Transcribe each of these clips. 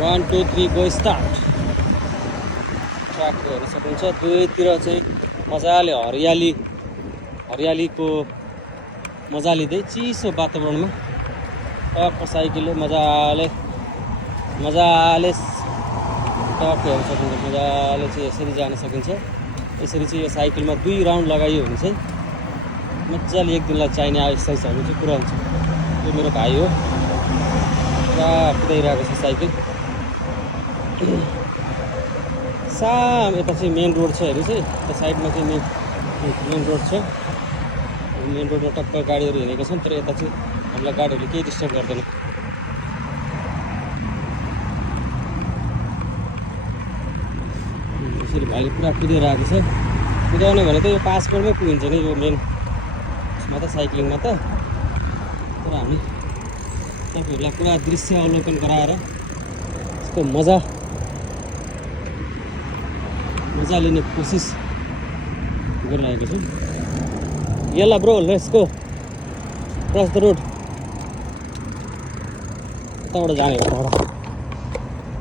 1 2 3 go start. Track हेर्न सक्नुहुन्छ दुवैतिर चाहिँ मजाले हरियालीको मजा लिँदै चिसो वातावरणमा टक्क साइकलले मजाले टक्क हेर्न सकिन्छ। मजाले चाहिँ यसरी जान सकिन्छ। यसरी चाहिँ यो साइकलमा 2 राउन्ड लगाइयो भने चाहिँ मजाले एक दिनलाई चाहिने एक्सर्साइजहरू चाहिँ पुरा हुन्छ। यो मेरो भाइ हो, पुरा कुदाइरहेको छ साइकल। यता चाहिँ मेन रोड छ हेर्नु चाहिँ, यता साइडमा चाहिँ मेन रोड छ। मेन रोडमा टक्क गाडीहरू हिँडेको छन्, तर यता चाहिँ हामीलाई गाडीहरूले केही डिस्टर्ब गर्दैन। यसरी भाइले पुरा कुदिरहेको छ। कुदाउने भने त यो 5 मिनटमै पुगिन्छ नि यो मेन उसमा त, साइक्लिङमा त। तर हामी तपाईँहरूलाई पुरा दृश्य अवलोकन गराएर यसको मजा लिने कोसिस गरिरहेको छु। Yalla bro, let's go cross the road. यताबाट जाने हो,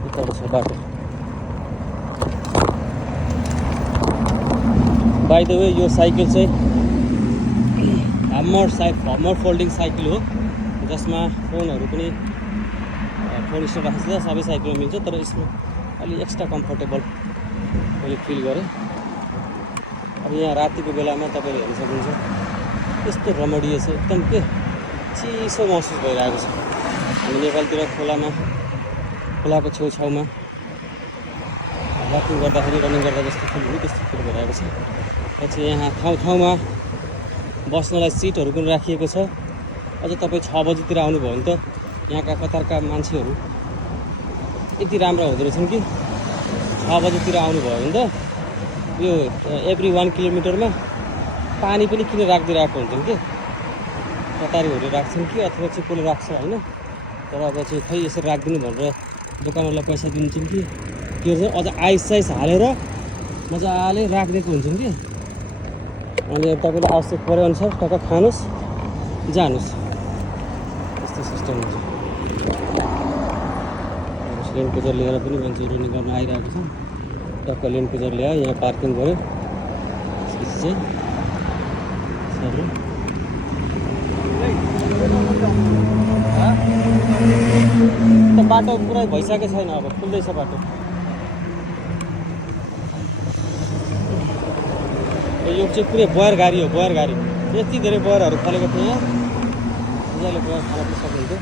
यताबाट छ बाटो। बाइ द वे यो साइकल चाहिँ हमर फोल्डिङ साइकल हो, जसमा फोनहरू पनि फोन स्टोर राखेको छ। सबै साइकलमा मिल्छ, तर यसमा अलि एक्स्ट्रा कम्फर्टेबल मैले फिल गरेँ। अब यहाँ रातिको बेलामा तपाईँले हेर्न सक्नुहुन्छ यस्तो रमणीय छ, एकदम के चिसो महसुस भइरहेको छ। हामी नेपालतिर खोलाको छेउछाउमा रनिङ गर्दा जस्तो फिल हो, त्यस्तो फिल भइरहेको छ। पछि यहाँ ठाउँमा बस्नलाई सिटहरू पनि राखिएको छ। अझ तपाईँ 6 बजीतिर आउनुभयो भने त यहाँका कतारका मान्छेहरू यति राम्रा हुँदो रहेछन् कि 6 बजीतिर आउनुभयो भने त यो एभ्री 1 किलोमिटरमा पानी पनि किन राखिदिइरहेको हुन्छन् कि, कतारीहरू राख्छन् कि अथवा चाहिँ कसले राख्छ होइन। तर अब चाहिँ खै यसरी राखिदिनु भनेर दोकानहरूलाई पैसा दिन्छन् कि त्यो चाहिँ अझ आइस हालेर मजाले राखिदिएको हुन्छन् कि। अनि तपाईँले आवश्यक परे अनुसार टक्क खानुहोस्, जानुहोस्, यस्तो सिस्टम हुन्छ। लेन क्रुजर लिएर पनि मान्छे रनिङ गर्न आइरहेको छ। टक्क लेन क्रुजर ल्यायो, यहाँ पार्किङ गऱ्यो। त्यसपछि चाहिँ त बाटो पुरै भइसकेको छैन, अब खुल्दैछ बाटो। यो चाहिँ पुरै बयर गाडी हो, बयर गाडी। यति धेरै बयरहरू फलेको थियो यहाँ, मजाले बयर खान पनि सक्नुहुन्थ्यो।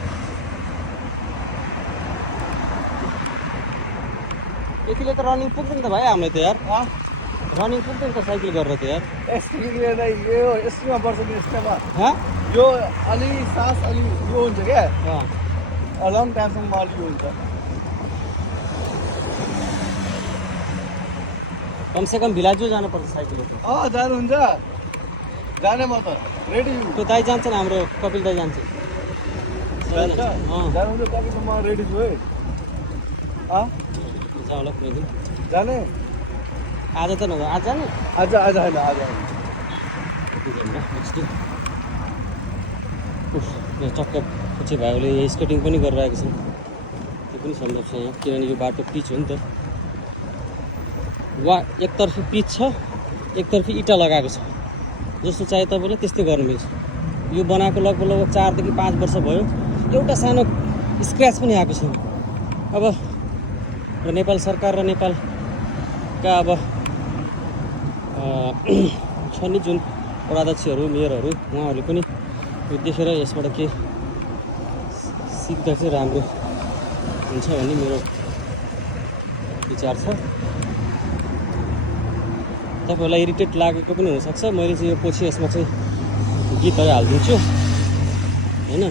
यतिले त रनिङ पुग्दैन त भाइ हामीलाई त यार, रनिङ पुग्दैन त साइकल गरेर त यार। यस्तोमा पर्छ नि, यस्तोमा यो अलि सास अलि यो हुन्छ क्या, लङ टाइमसम्म अलि यो हुन्छ। कमसेकम भिलाजु जानुपर्छ साइकलले त। जानुहुन्छ, जाने म त रेडी। त्यो दाइ जान्छ नि, हाम्रो कपिल दाइ जान्छ। जानुहुन्छ तपाईँ त म रेडी छु है। जाउँला कुनै दिन जाने, आज त नभए आज जाने, आज होइन आज चक्क पछि भाइले यहाँ स्केटिङ पनि गरिरहेको छ। त्यो पनि सम्भव छ यहाँ, किनभने यो बाटो पिच हो नि त। एकतर्फी पिच छ, एकतर्फी इँटा लगाएको छ। जस्तो चाहे तपाईँले त्यस्तै गर्नु मिल्छ। यो बनाएको लगभग 4 देखि 5 वर्ष भयो, एउटा सानो स्क्रैच पनि आएको छैन। अब नेपाल सरकार र नेपालका अब छन् नि जुन वडाध्यक्षहरू, मेयरहरू, उहाँहरूले पनि यो देखेर यसबाट के सिक्दा चाहिँ राम्रो हुन्छ भन्ने मेरो विचार छ। तपाईँहरूलाई इरिटेट लागेको पनि हुनसक्छ। मैले चाहिँ यो पछि यसमा चाहिँ गीतहरू हालिदिन्छु होइन।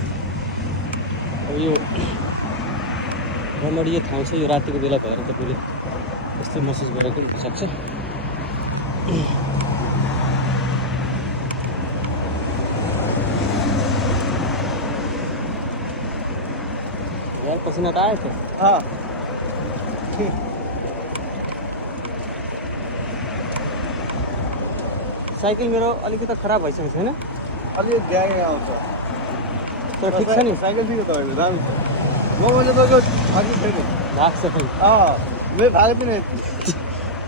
अब यो रमणीय ठाउँ छ, यो रातिको बेला भएर तपाईँले यस्तो महसुस गरेको पनि हुनसक्छ। यार पसिना त आयो त। साइकल मेरो अलिकति खराब भइसकेको छैन, अलि ड्यागे आउँछ, तर ठिक छ नि साइकल ठिक हो तपाईँको, राम्रो छ। मैले तपाईँको अघि फेरि लाग्छ फेरि मेरो भएको थिएन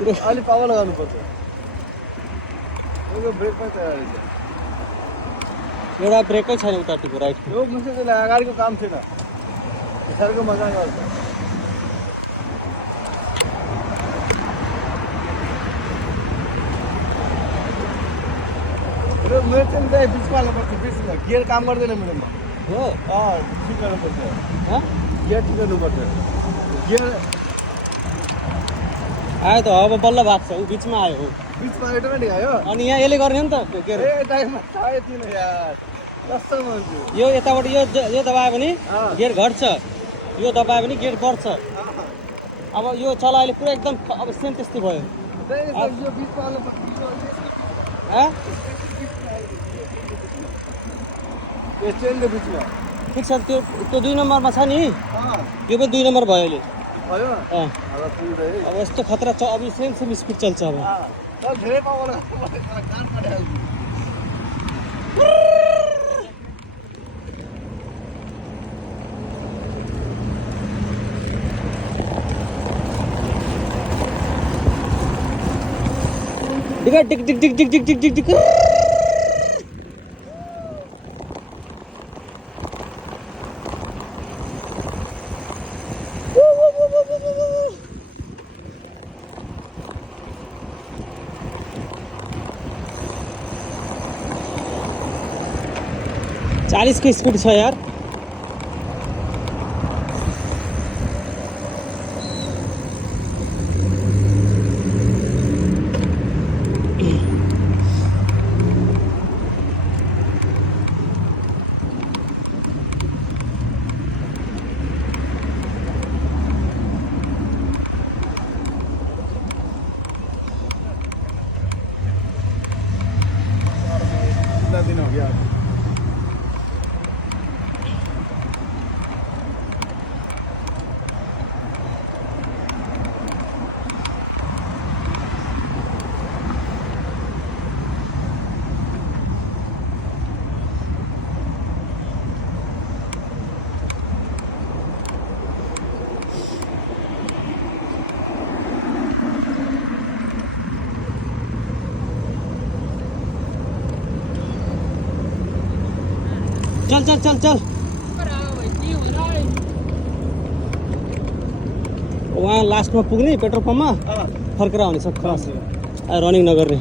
यति अलि पावर लगाउनु पर्छ यो ब्रेक पनि तयार रहेछ एउटा ब्रेकै छैन उतापट्टिको राइटको यो मुख्य चाहिँ अगाडिको काम थिएन पछाडिको मजा गर्छ मेरो चाहिँ त्यही बिचमा हाल्नुपर्छ बिचमा गियर काम गर्दैन मेरोमा हो ठिक गर्नुपर्छ हँ गियर ठिक गर्नुपर्छ गियर आयो त अब बल्ल भएको छ ऊ बिचमा आयो हो बिचमा अटोमेटिक आयो अनि यहाँ यसले गर्ने हो नि त के अरे ए टाइममा थाहै थिएन यार कस्तो मान्छे यो यताबाट यो दबायो भने गियर घट्छ यो दबायो भने गियर बढ्छ अब यो चला अहिले पुरा एकदम अब सेम त्यस्तै भयो यो बिचमा हाल्नुपर्छ हँ यो चेनको बिचमा ठिक छ त्यो 2 नम्बरमा छ नि त्यो पनि 2 नम्बर भयो अहिले भयो अब यस्तो खतरा छ अब सेम स्पिड चल्छ अब धेरै पावर डिगा डिग डिग डिग डिग डिग डिग डिग डिग 40 की स्पीड छ यार कितना दिन हो गया चल चल चल चल वहाँ लास्टमा पुग्ने पेट्रोल पम्पमा फर्केर आउने सब खलास रनिङ नगर्ने